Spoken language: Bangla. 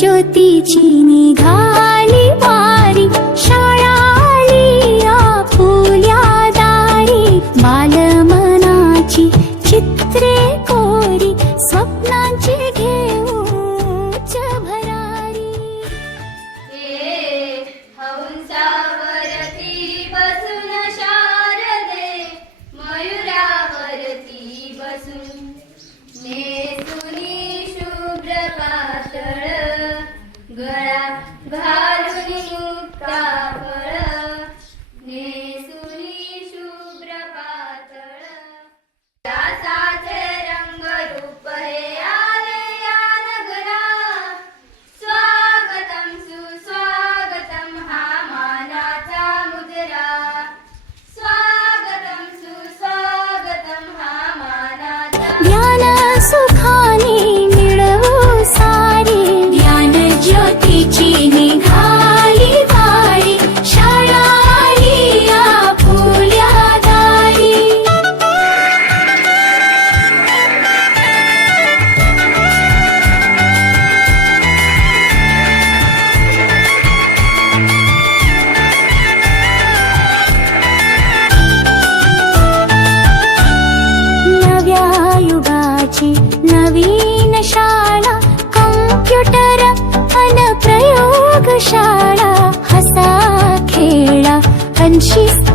জ্যোতি ছিল তা and she